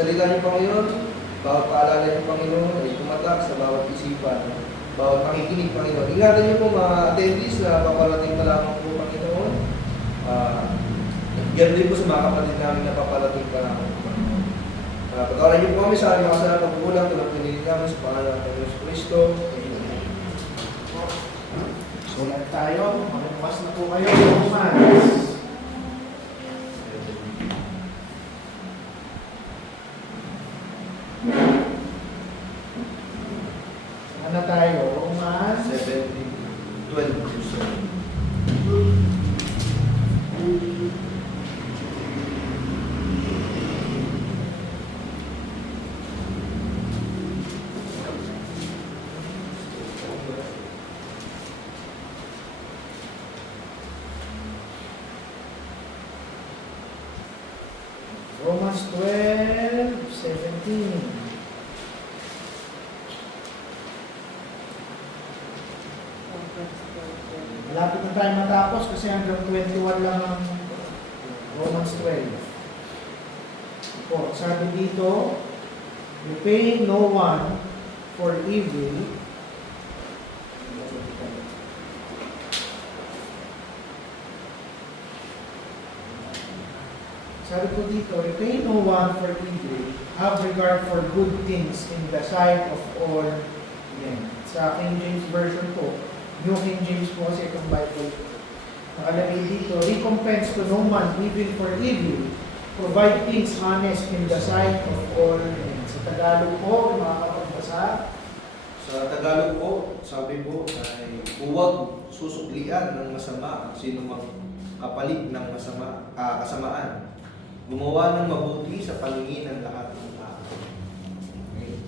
salita niyo, Panginoon, bawat paalala niyo, Panginoon, ay tumatak sa bawat isipan, bawat makikinig, Panginoon. Ingatan niyo po mga attendees na paparating pa lamang po, Panginoon. Yan din po sa mga kapatid namin na paparating pa lamang po, Panginoon. Patawaran niyo po kami sa aming kasalanan pagkukulang, tulad pinili namin sa pangalan ng Diyos Kristo. Amen. So, lahat tayo, makinuwas na po kayo, Romans. Saan na tayo? Romans 7:12. Romans 12:17. Malapit na tayo matapos kasi hanggang 21 lang ang Romans 12. Po, sabi dito, repay no one for evil. Sabi ko dito, repay no one for evil, have regard for good things in the sight of all men. Sa King James Version po, New King James po kasi itong Bible. Nakalagay dito, recompense to no man evil for evil, provide things honest in the sight of all men. Sa Tagalog po, makakapagbasa. Sa Tagalog po, sabi po ay huwag susuklian ng masama ang sino mang kapalig ng kasamaan. Gumawa ng mabuti sa paningin ng lahat ng tao. Okay.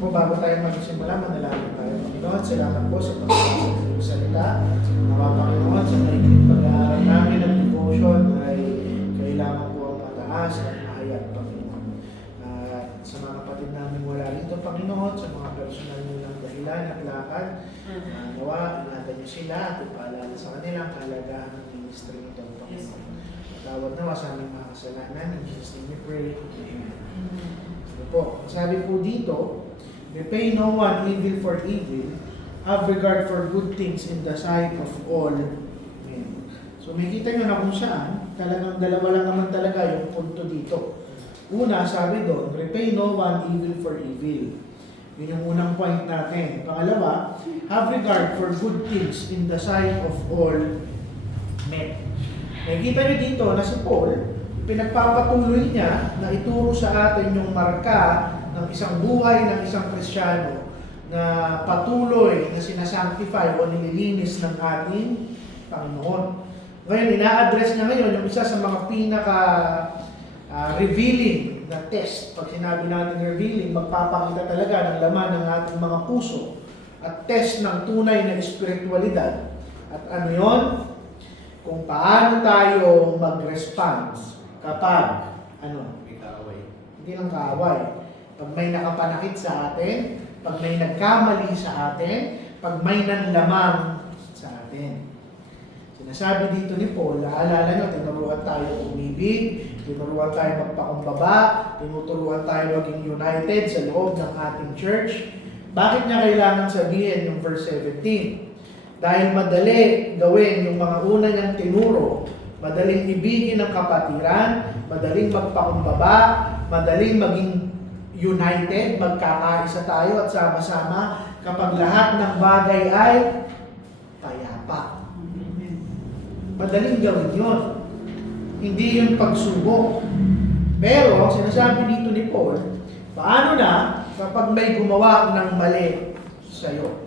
So, bago tayo magsimula, manalangin tayo. Panginoon, salamat po sa pagkakas ng salita. Nawa Panginoon, sa maikling pag-aaral namin ng devotion ay kailangan po ang mataas at mahayag, Panginoon. At sa mga kapatid namin wala rito, Panginoon, sa mga personal nilang dahilan at lakad, nawa, ingatan niyo sila at ipaalala sa kanila ang kalagahan ng ministry nito, Panginoon. Tawad nawa sa aming mga kasalanan. In Jesus' name we pray. Amen. So po, sabi po dito, repay no one evil for evil, have regard for good things in the sight of all men. So makikita nyo na kung saan, talagang dalawa lang naman talaga yung punto dito. Una, sabi doon, repay no one evil for evil. Yun yung unang point natin. Pangalawa, have regard for good things in the sight of all men. Nakikita nyo dito na si Paul, pinagpapatuloy niya na ituro sa atin yung marka ng isang buhay ng isang Kristiyano na patuloy na sinasanctify o nililinis ng ating Panginoon. Ngayon, ina-address niya ngayon yung isa sa mga pinaka-revealing na test. Pag sinabi natin revealing, magpapakita talaga ng laman ng ating mga puso at test ng tunay na espiritualidad. At ano yon? Kung paano tayo mag-response kapag, May kaaway. hindi lang kaaway. Pag may nakapanakit sa atin, pag may nagkamali sa atin, pag may nanlamang sa atin. Sinasabi dito ni Paul, naalala nyo, tinuruan tayo umibig, tinuruan tayo magpakumbaba, tinuturuan tayo maging united sa loob ng ating church. Bakit niya kailangan sabihin yung verse 17? Dahil madali gawin yung mga una niyang tinuro, madaling ibigin ang kapatiran, madaling magpakumbaba, madaling maging united, magkakaisa tayo at sama-sama kapag lahat ng bagay ay payapa. Madaling gawin yun. Hindi yung pagsubok. Pero, sinasabi dito ni Paul, paano na kapag may gumawa ng mali sa'yo?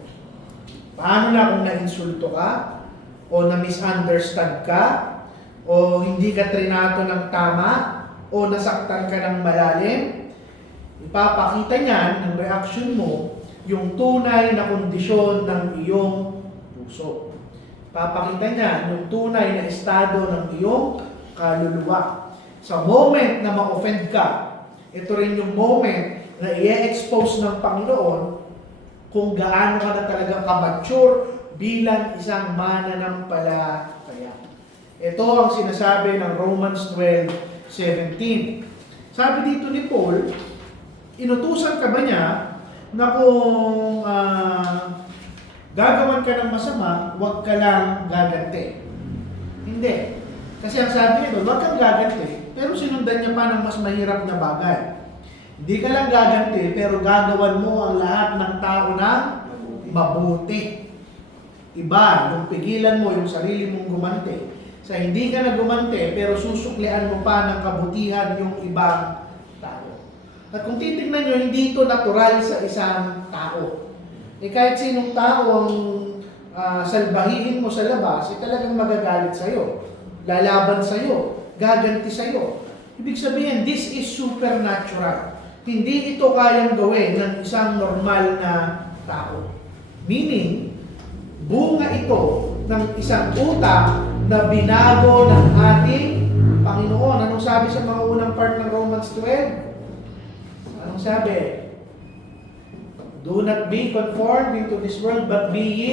Paano na kung na-insulto ka, o na-misunderstand ka, o hindi ka trinato ng tama, o nasaktan ka ng malalim? Ipapakita niyan ng reaksyon mo yung tunay na kondisyon ng iyong puso. Ipapakita niyan yung tunay na estado ng iyong kaluluwa. Sa moment na ma-offend ka, ito rin yung moment na i-expose ng Panginoon kung gaano ka na talagang ka-mature bilang isang mananampalataya. Ito ang sinasabi ng Romans 12:17. Sabi dito ni Paul, inutusan ka ba niya na kung gagawan ka ng masama, huwag ka lang gaganti? Hindi. Kasi ang sabi nito, huwag kang gaganti, pero sinundan niya pa ng mas mahirap na bagay. Hindi ka lang gaganti, pero gagawan mo ang lahat ng tao ng mabuti. Iba, yung pigilan mo yung sarili mong gumanti. Sa hindi ka na gumanti, pero susuklian mo pa ng kabutihan yung ibang tao. At kung titignan nyo, hindi ito natural sa isang tao. Kahit sinong tao ang salbahihin mo sa labas, talagang magagalit sa'yo. Lalaban sa'yo. Gaganti sa'yo. Ibig sabihin, this is supernatural. Hindi ito kayang gawin ng isang normal na tao. Meaning, bunga ito ng isang utak na binago ng ating Panginoon. Anong sabi sa mga unang part ng Romans 12? Anong sabi? Do not be conformed into this world, but be ye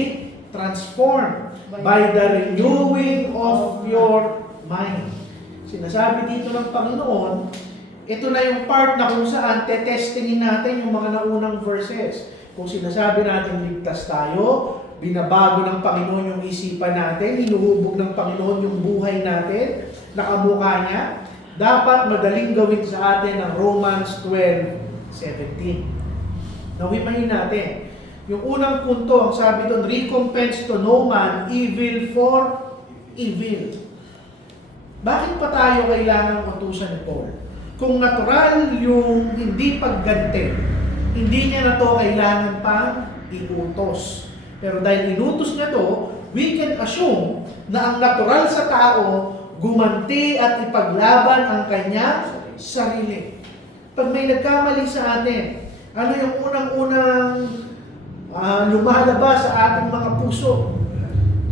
transformed by the renewing of your mind. Sinasabi dito ng Panginoon, ito na yung part na kung saan tetestingin natin yung mga naunang verses. Kung sinasabi natin ligtas tayo, binabago ng Panginoon yung isipan natin, hinuhubog ng Panginoon yung buhay natin, nakamukha niya, dapat madaling gawin sa atin ang Romans 12:17. Nawimahin natin. Yung unang punto, ang sabi doon, recompense to no man, evil for evil. Bakit pa tayo kailangan utusan ni Paul? Kung natural yung hindi pagganti, hindi niya na to kailangan pang iutos. Pero dahil inutos niya to, we can assume na ang natural sa tao, gumanti at ipaglaban ang kanyang sarili. Pag may nagkamali sa atin, ano yung unang-unang lumalabas sa ating mga puso?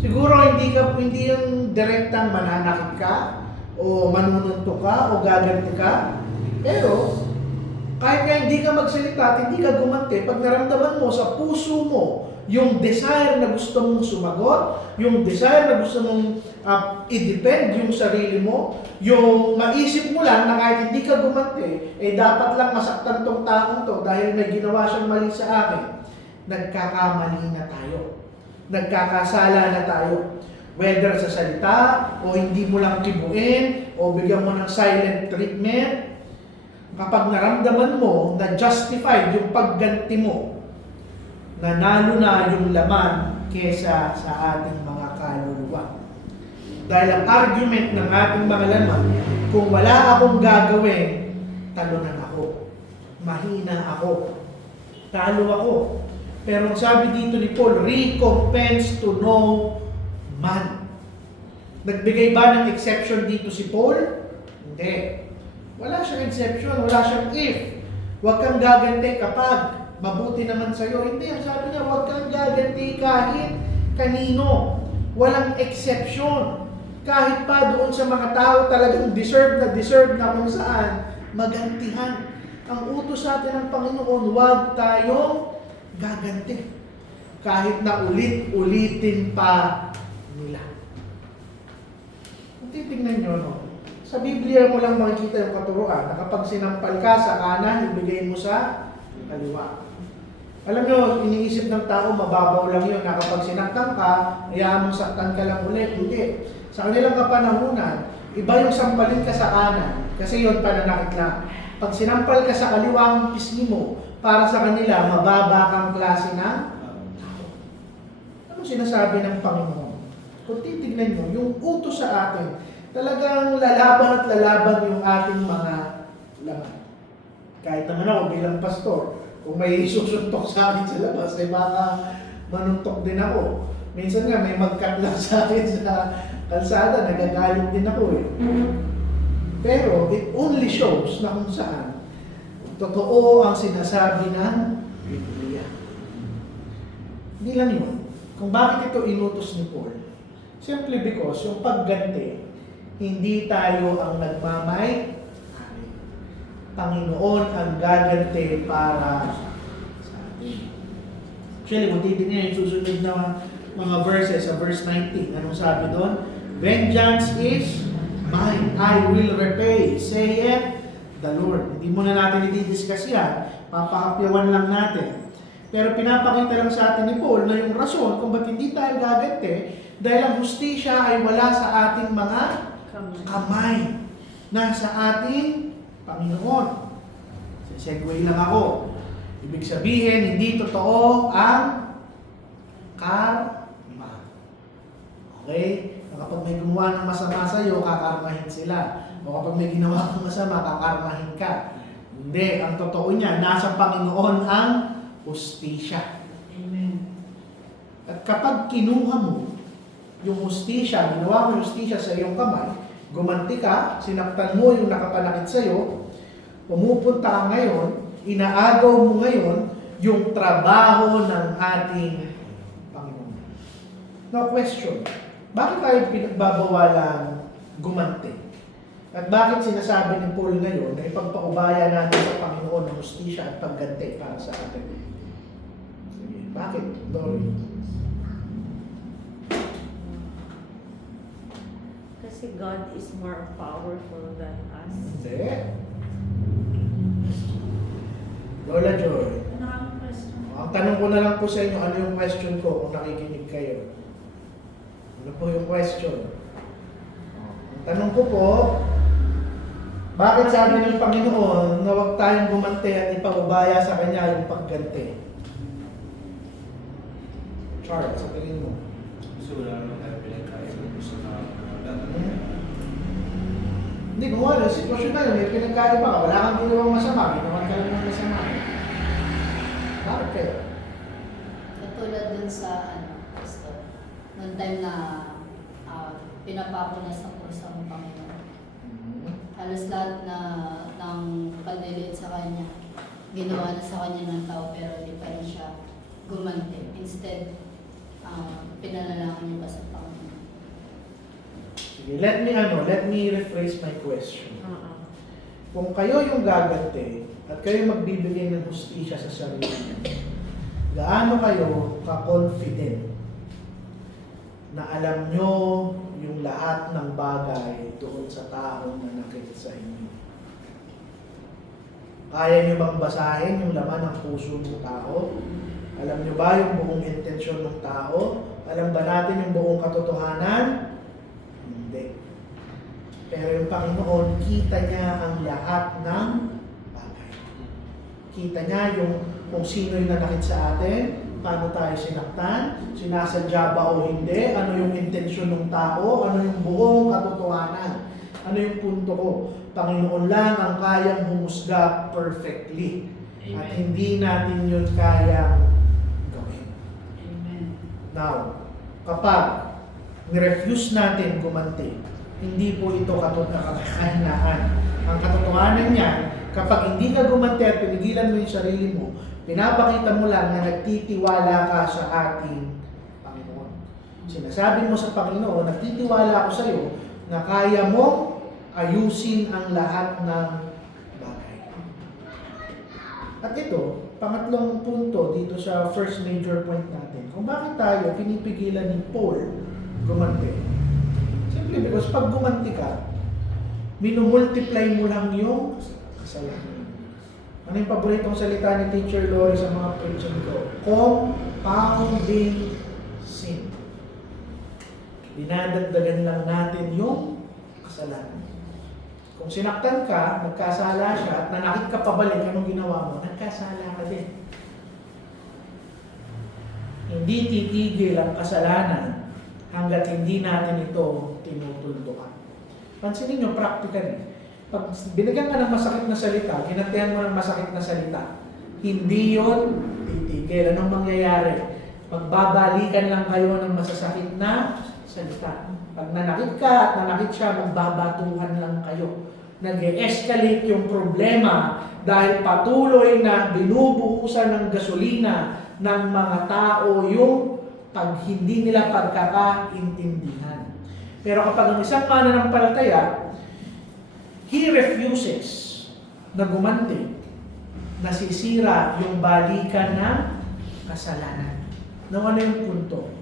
Siguro hindi yung direktang mananakit ka, o manununtok ka, o gaganti ka. Pero, kahit nga hindi ka magsalita at hindi ka gumanti, pag naramdaman mo sa puso mo, yung desire na gusto mong sumagot, yung desire na gusto mong i-defend yung sarili mo, yung maisip mo lang na kahit hindi ka gumanti, dapat lang masaktan tong taong to dahil may ginawa siyang mali sa akin. Nagkakamali na tayo. Nagkakasala na tayo. Whether sa salita, o hindi mo lang kibuin, o bigyan mo ng silent treatment, kapag naramdaman mo na justified yung pagganti mo, nanalo na yung laman kesa sa ating mga kaluluwa. Dahil ang argument ng ating mga laman, kung wala akong gagawin, talunan ako. Mahina ako. Talo ako. Pero ang sabi dito ni Paul, recompense to no man. Nagbigay ba ng exception dito si Paul? Hindi. Wala siyang exception, wala siyang if. Huwag kang gaganti kapag mabuti naman sa'yo. Hindi, ang sabi niya, huwag kang gaganti kahit kanino. Walang exception. Kahit pa doon sa mga tao talagang deserve na kung saan magantihan. Ang utos sa atin ng Panginoon, huwag tayong gaganti. Kahit na ulit-ulitin pa nila. Kung titignan nyo, no? Sa Biblia mo lang makikita yung katuruan na kapag sinampal ka sa kanan, ibigay mo sa kaliwa. Alam nyo, iniisip ng tao, mababaw lang yun na kapag sinaktan ka, hayaan mong saktan ka lang ulit. Hindi. Sa kanilang kapanahunan, iba yung sampalin ka sa kanan, kasi yun pananakit lang. Pag sinampal ka sa kaliwa ang pisngi mo, para sa kanila, mababa kang klase ng tao. Ano sinasabi ng Panginoon? Kung titignan nyo, yung utos sa atin, talagang lalaban at lalaban yung ating mga laman. Kahit naman ako bilang pastor, kung may susuntok sa akin sa labas, ay baka manuntok din ako. Minsan nga may magkat lang sa akin sa kalsada, nagagalit din ako eh. Pero it only shows na kung saan totoo ang sinasabi ng Biblia. Hindi lang yun. Kung bakit ito inutos ni Paul, simply because yung pagganti, hindi tayo ang nagmamay, Panginoon ang gaganti para sa atin. Actually, kung titignan yung susunod na mga verses sa verse 19, anong sabi doon? Vengeance is mine, I will repay, saith the Lord. Hindi muna natin i-discuss yan, papakapyawan lang natin. Pero pinapakita lang sa atin ni Paul na yung rason kung ba't hindi tayo gaganti dahil ang hustisya ay wala sa ating mga kamay. Nasa ating Panginoon. Segue lang ako. Ibig sabihin, hindi totoo ang karma. Okay? Kapag may gumawa ng masama sa'yo, kakarmahin sila. O kapag may ginawa kang masama, kakarmahin ka. Hindi. Ang totoo niya, nasa Panginoon ang hustisya. Amen. At kapag kinuha mo yung hustisya, ginawa mo yung hustisya sa iyong kamay, gumanti ka, sinaktan mo yung nakapanakit sa'yo, pumupunta ka ngayon, inaagaw mo ngayon yung trabaho ng ating Panginoon. Now question, bakit tayo pinagbabawalan gumanti? At bakit sinasabi ni Paul ngayon na ipagpaubaya natin sa Panginoon ang hustisya at pagganti para sa atin? Sige, bakit, Dory? Kasi God is more powerful than us. Hindi. Lola Joy, Ano ang question? ang tanong ko na lang po sa inyo, ano yung question ko kung nakikinig kayo? Ano po yung question? Ang tanong ko po, bakit sabi ng Panginoon na huwag tayong gumanti at ipababaya sa Kanya yung pagganti? Charles, sa tingin mo? So, wala naman tayo pinagkain sa mga Hindi, kung wala, sitwasyon na yun, may pinagkaiba ka, wala kang ginawang masama, ginawan ka lang ng masama. Bakit kaya? Katulad dun sa pastor, noong time na pinapako na sa kursa ng Panginoon. Halos lahat ng pandilit sa Kanya, ginawa na sa Kanya ng tao pero hindi pa rin siya gumanti. Instead, pinanalangin niya pa sa Panginoon. Sige, let me rephrase my question. Oo. Kung kayo yung gaganti at kayo magbibigay ng hustisya sa sarili niyo, gaano kayo ka-confident na alam nyo yung lahat ng bagay doon sa taong nanakit sa inyo? Kaya nyo bang basahin yung laman ng puso ng tao? Alam nyo ba yung buong intensyon ng tao? Alam ba natin yung buong katotohanan? Hindi. Pero yung Panginoon, kita niya ang lahat ng bagay. Kita niya yung kung sino yung nanakit sa atin, paano tayo sinaktan, sinasadya ba o hindi, ano yung intensyon ng tao, ano yung buong katotohanan. Ano yung punto ko? Panginoon lang ang kayang humusga perfectly. At hindi natin yun kayang gawin. Amen. Now, kapag nirefuse natin gumanti, hindi po ito kakahinaan. Ang katotohanan niya, kapag hindi ka gumanti at pinigilan mo yung sarili mo, pinapakita mo lang na nagtitiwala ka sa ating Panginoon. Sinasabi mo sa Panginoon, nagtitiwala ako sa iyo na kaya mo ayusin ang lahat ng bagay. At ito, pangatlong punto dito sa first major point natin, kung bakit tayo pinipigilan ni Paul gumanti. Simply because pag gumanti ka, minumultiply mo lang yung kasalanan. Ano yung paboritong salita ni Teacher Lori sa mga preaching ko? Compounding sin. Dinadagdagan lang natin yung kasalanan. Kung sinaktan ka, nagkasala siya, at nanakit ka pabalik, anong ginawa mo? Nagkasala ka din. Hindi titigil ang kasalanan hanggat hindi natin ito tinutuldukan. Pansinin nyo, practically. Pag binigyan ka ng masakit na salita, ginantihan mo ng masakit na salita, hindi yun titigil. Anong mangyayari? Magbabalikan lang kayo ng masasakit na salita. Pag nanakit ka at nanakit siya, magbabatuhan lang kayo. Nag-e-escalate yung problema dahil patuloy na binubuhusan ng gasolina ng mga tao yung pag hindi nila pagkakaintindihan. Pero kapag ang isang mananampalataya, he refuses na gumanti, nasisira yung balikan ng kasalanan. Ano yung punto?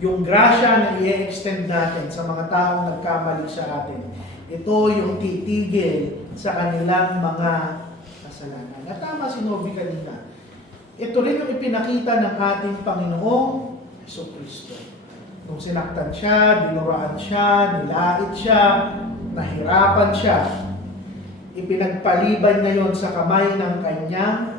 Yung grasya na i-extend natin sa mga taong nagkamali sa atin, ito yung titigil sa kanilang mga kasalanan. At tama si Novi kanina. Ito rin yung ipinakita ng ating Panginoong Jesucristo. Nung sinaktan siya, dinuraan siya, nilait siya, nahirapan siya, ipinagpaliban niya yon sa kamay ng kanyang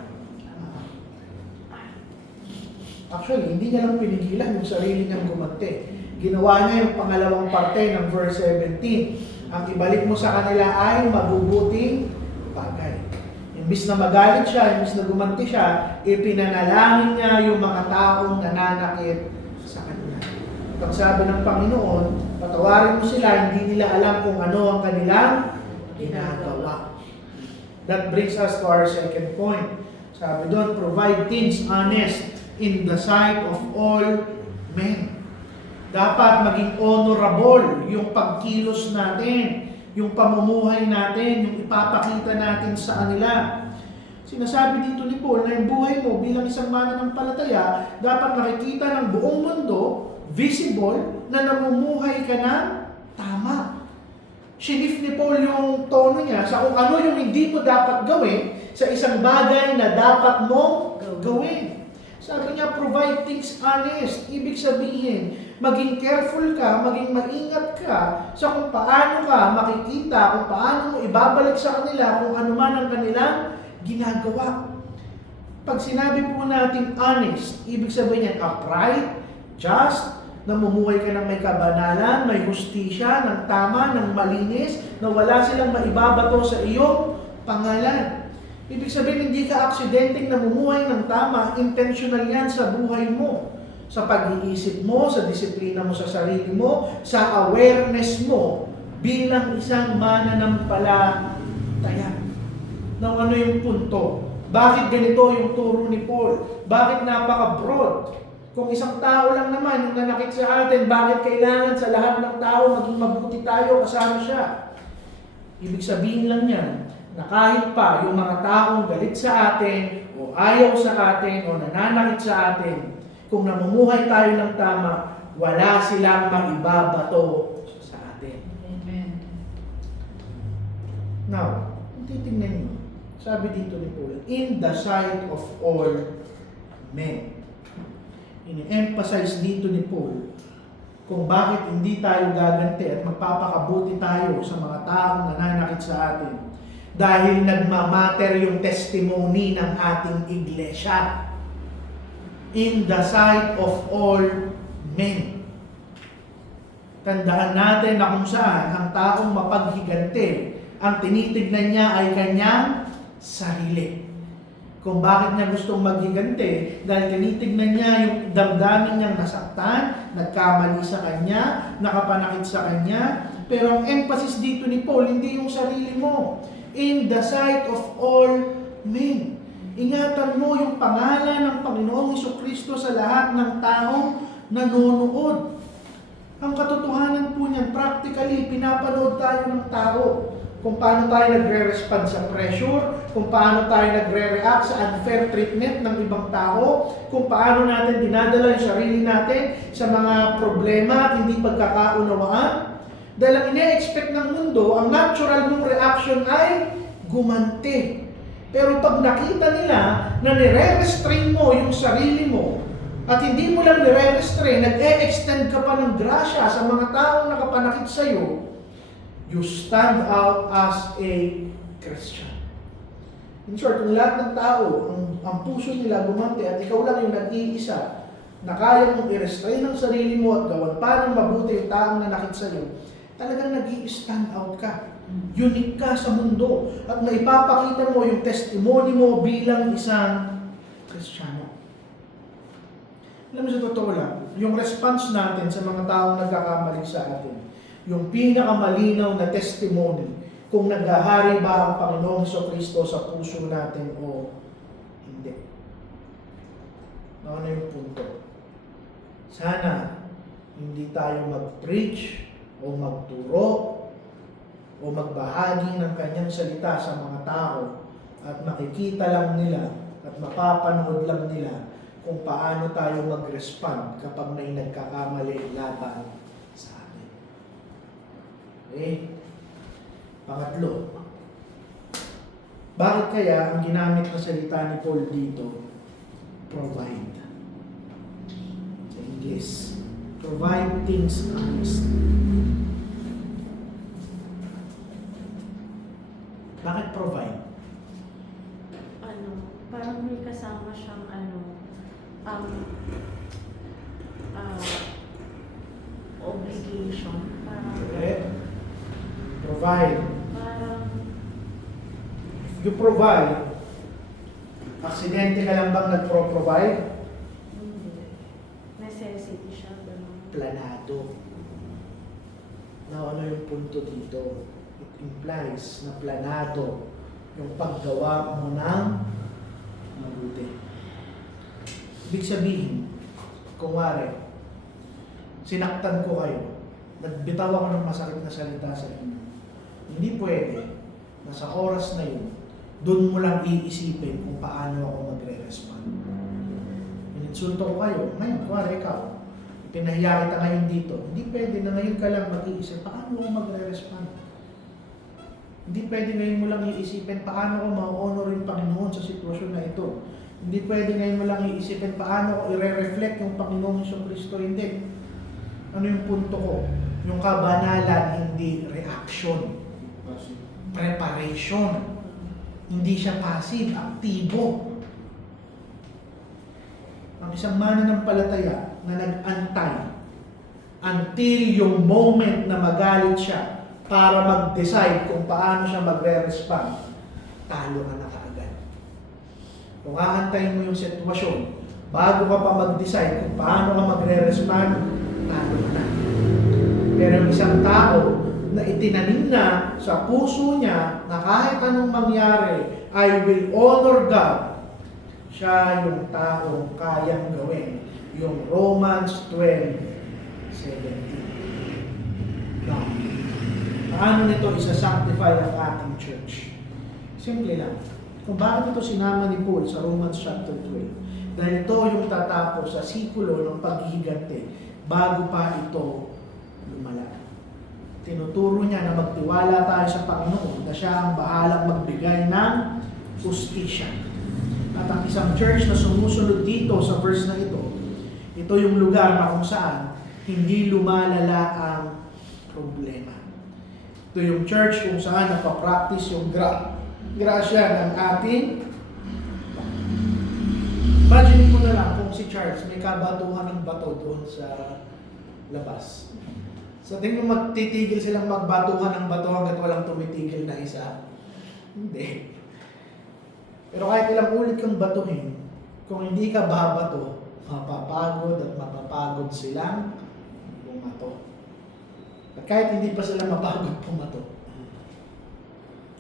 actually, hindi niya lang pinigilan yung sarili niyang gumante. Ginawa niya yung pangalawang parte ng verse 17. Ang ibalik mo sa kanila ay mabubuting bagay. Imbis na magalit siya, imbis na gumanti siya, ipinanalangin niya yung mga taong nananakit sa kanila. At ang sabi ng Panginoon, patawarin mo sila, hindi nila alam kung ano ang kanilang ginagawa. That brings us to our second point. Sabi doon, provide things honest in the sight of all men. Dapat maging honorable yung pagkilos natin, yung pamumuhay natin, yung ipapakita natin sa kanila. Sinasabi dito ni Paul na yung buhay mo bilang isang mananampalataya, dapat nakikita ng buong mundo, visible, na namumuhay ka ng tama. Sinif ni Paul yung tono niya sa kung ano yung hindi mo dapat gawin sa isang bagay na dapat mong gawin. Sabi niya, provide things honest. Ibig sabihin, maging careful ka, maging maingat ka sa kung paano ka makikita, kung paano mo ibabalik sa kanila kung ano man ang kanilang ginagawa. Pag sinabi po natin honest, ibig sabihin niyan, upright, just, namumuhay ka ng may kabanalan, may hustisya, ng tama, ng malinis, na wala silang maibabato sa iyong pangalan. Ibig sabihin, hindi ka aksidenteng namumuhay ng tama, intentional yan sa buhay mo. Sa pag-iisip mo, sa disiplina mo sa sarili mo, sa awareness mo bilang isang mananampalataya. Nang ano yung punto? Bakit ganito yung turo ni Paul? Bakit napaka-broad? Kung isang tao lang naman yung nanakit sa atin, bakit kailangan sa lahat ng tao maging mabuti tayo kasama siya? Ibig sabihin lang yan, na kahit pa yung mga taong galit sa atin, o ayaw sa atin, o nananakit sa atin, kung namumuhay tayo ng tama, wala silang maibabato sa atin. Amen. Now, kung titignan nyo, sabi dito ni Paul, in the sight of all men. Ini-emphasize dito ni Paul kung bakit hindi tayo gaganti at magpapakabuti tayo sa mga taong nananakit sa atin. Dahil nagmamatter yung testimony ng ating iglesia. In the sight of all men. Tandaan natin na kung saan ang taong mapaghiganti, ang tinitignan niya ay kanyang sarili. Kung bakit niya gustong maghiganti, dahil tinitignan niya yung damdamin niyang nasaktan, nagkamali sa kanya, nakapanakit sa kanya. Pero ang emphasis dito ni Paul, hindi yung sarili mo. In the sight of all men. Ingatan mo yung pangalan ng Panginoong Jesucristo sa lahat ng taong nanonood. Ang katotohanan po niyan, practically, pinapanood tayo ng tao. Kung paano tayo nagre-respond sa pressure, kung paano tayo nagre-react sa unfair treatment ng ibang tao, kung paano natin dinadala yung sarili natin sa mga problema at hindi pagkakaunawaan. Dahil ang ine-expect ng mundo, ang natural mong reaction ay gumanti. Pero pag nakita nila na nire-restrain mo yung sarili mo, at hindi mo lang nire-restrain, nag-e-extend ka pa ng grasya sa mga taong nakapanakit sa'yo, you stand out as a Christian. In short, kung lahat ng tao, ang puso nila gumanti at ikaw lang yung nag-iisa na kaya mong i-restrain ang sarili mo at gawan pa ng mabuti yung taong nanakit sa'yo, talagang nag-i-stand out ka. Unique ka sa mundo at naipapakita mo yung testimony mo bilang isang Kristiyano. Alam mo, sa totoo lang, yung response natin sa mga taong nagkakamali sa atin, yung pinakamalinaw na testimony kung naghahari ba ang Panginoong Jesucristo sa puso natin o hindi. Ano yung punto? Sana hindi tayo mag-preach o magturo o magbahagi ng kanyang salita sa mga tao at makikita lang nila at mapapanood lang nila kung paano tayo mag-respond kapag may nagkakamali laban sa atin. Okay? Pangatlo, Bakit kaya ang ginamit na salita ni Paul dito, provide? Sa English, provide things honest. Bakit provide? Ano, parang may kasama siyang obligation. Parang, Okay? Provide. parang, You provide. Aksidente ka lang bang nagpro-provide? hindi. Necessity siya. Ganun. Planado. Now, ano yung punto dito? It implies na planado yung paggawa mo ng mabuti. Ibig sabihin, kung wari, sinaktan ko kayo, nagbitaw ako ng masakit na salita sa inyo. Hindi pwede na sa oras na yun, doon mo lang iisipin kung paano ako magre-respond. Ininsulto ko kayo, ngayon, kuwari ikaw, pinahiya kita ngayon dito, hindi pwede na ngayon ka lang mag-iisip, paano ako magre-respond? Hindi pwede ngayon mo lang iisipin, paano ako ma-honor yung Panginoon sa sitwasyon na ito. Hindi pwede ngayon mo lang iisipin, paano ako i-reflect yung Panginoong Jesucristo, hindi. Ano yung punto ko? Yung kabanalan, hindi reaction. Preparation. Hindi siya passive, aktibo. Ang isang mananampalataya na nag-antay until yung moment na magalit siya para mag-decide kung paano siya magre-respond, talo ka na kaagad. Kung aantayin mo yung sitwasyon, bago ka pa mag-decide kung paano ka magre-respond, talo ka na. Pero yung isang tao na itinanim na sa puso niya na kahit anong mangyari, I will honor God, siya yung taong kayang gawin. Yung Romans 12:17. Now, paano nito isa-sanctify ang ating church? Simple lang. Kung bakit ito sinama ni Paul sa Romans chapter 12? Dahil ito yung tatapos sa sikulo ng paghihigante bago pa ito lumala. Tinuturo niya na magtiwala tayo sa Panginoon na siya ang bahalang magbigay ng justisya. At ang isang church na sumusunod dito sa verse na ito yung lugar na kung saan hindi lumalala ang problema. Ito yung church kung saan napapractice yung grasya ng ating. Imagine mo na lang kung si Charles may kabatuhan ng bato doon sa labas. So, tingin mo magtitigil silang magbatuhan ng bato hanggat walang tumitigil na isa? Hindi. Pero kahit ilang ulit kang batuhin, kung hindi ka babato, mapapagod at mapapagod silang pumato. At kahit hindi pa sila mapagod pumato.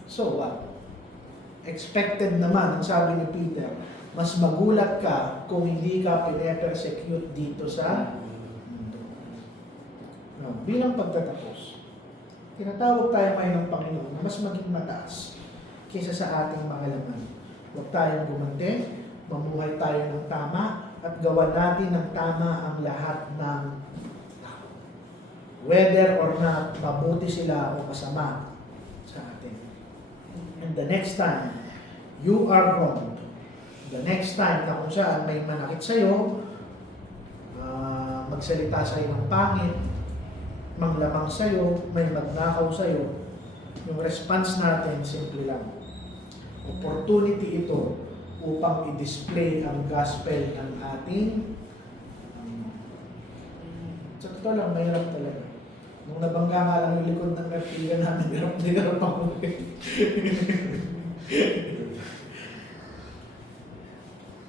So what? Expected naman, ang sabi ni Peter, mas magulat ka kung hindi ka pine-persecute dito sa mundo. Now, bilang pagtatapos, tinatawag tayo ngayon ng Panginoon na mas maging mataas kaysa sa ating mga laman. Huwag tayong gumante, mamuhay tayo ng tama, at gawa natin ng tama ang lahat ng tao. Whether or not mabuti sila o masama sa atin. And the next time you are wronged, the next time na kung saan may manakit sa'yo, magsalita sa'yo ng pangit, manglamang sa'yo, may magnakaw sa'yo, yung response natin, simple lang. Opportunity ito upang i-display ang gospel ng ating sa totoo lang, mahirap talaga. Nung nabangga nga lang yung likod ng Ertiga namin, hirap ako.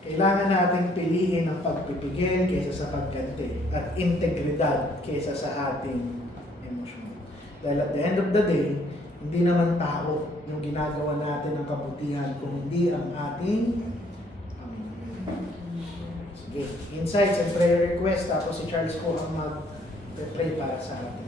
Kailangan nating piliin ang pagpipigil kaysa sa pagganti at integridad kaysa sa ating emosyon. Dahil at the end of the day, hindi naman tao yung ginagawa natin ng kabutihan kung hindi ang ating Panginoon. Sige, insights and prayer request, tapos si Charles po ang mag-pray para sa atin.